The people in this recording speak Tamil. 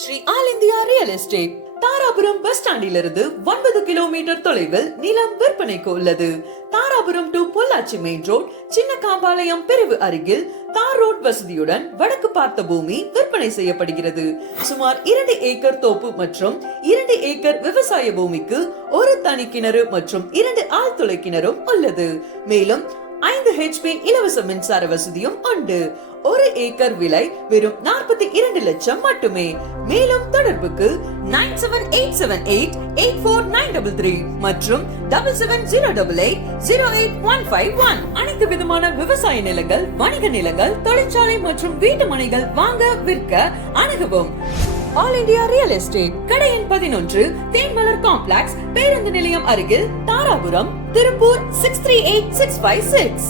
Sri all India real estate Dharapuram bus ஸ்டாண்டிலிருந்து 9 கிலோமீட்டர் தொலைவில் நிலம் விற்பனைக்கு உள்ளது. Dharapuram to Pollachi main road, Chinna Kampalayam பிரிவு அருகில் தார் ரோட் வசதியுடன் வடக்கு பார்த்த பூமி விற்பனை செய்யப்படுகிறது. சுமார் 2 ஏக்கர் தோப்பு மற்றும் 2 ஏக்கர் விவசாய பூமிக்கு ஒரு தனி கிணறு மற்றும் 2 ஆழ்துளை கிணறும் உள்ளது. மேலும் 5 HP இலவச மின்சார வசதியும் உண்டு. 1 ஏக்கர் விலை வெறும் 42 லட்சம் மட்டுமே. மேலும் தொடர்புக்கு 9787884933 மற்றும் 7708808151. அனைத்து விதமான விவசாய நிலங்கள், வணிக நிலங்கள், தொழிற்சாலை மற்றும் வீட்டு மனைகள் வாங்க விற்க அணுகவும். ஆல் இந்தியா ரியல் எஸ்டேட், கடை எண் 11, தேன்மலர் காம்ப்ளெக்ஸ், பேருந்து நிலையம் அருகில், தாராபுரம், திருப்பூர் 638656.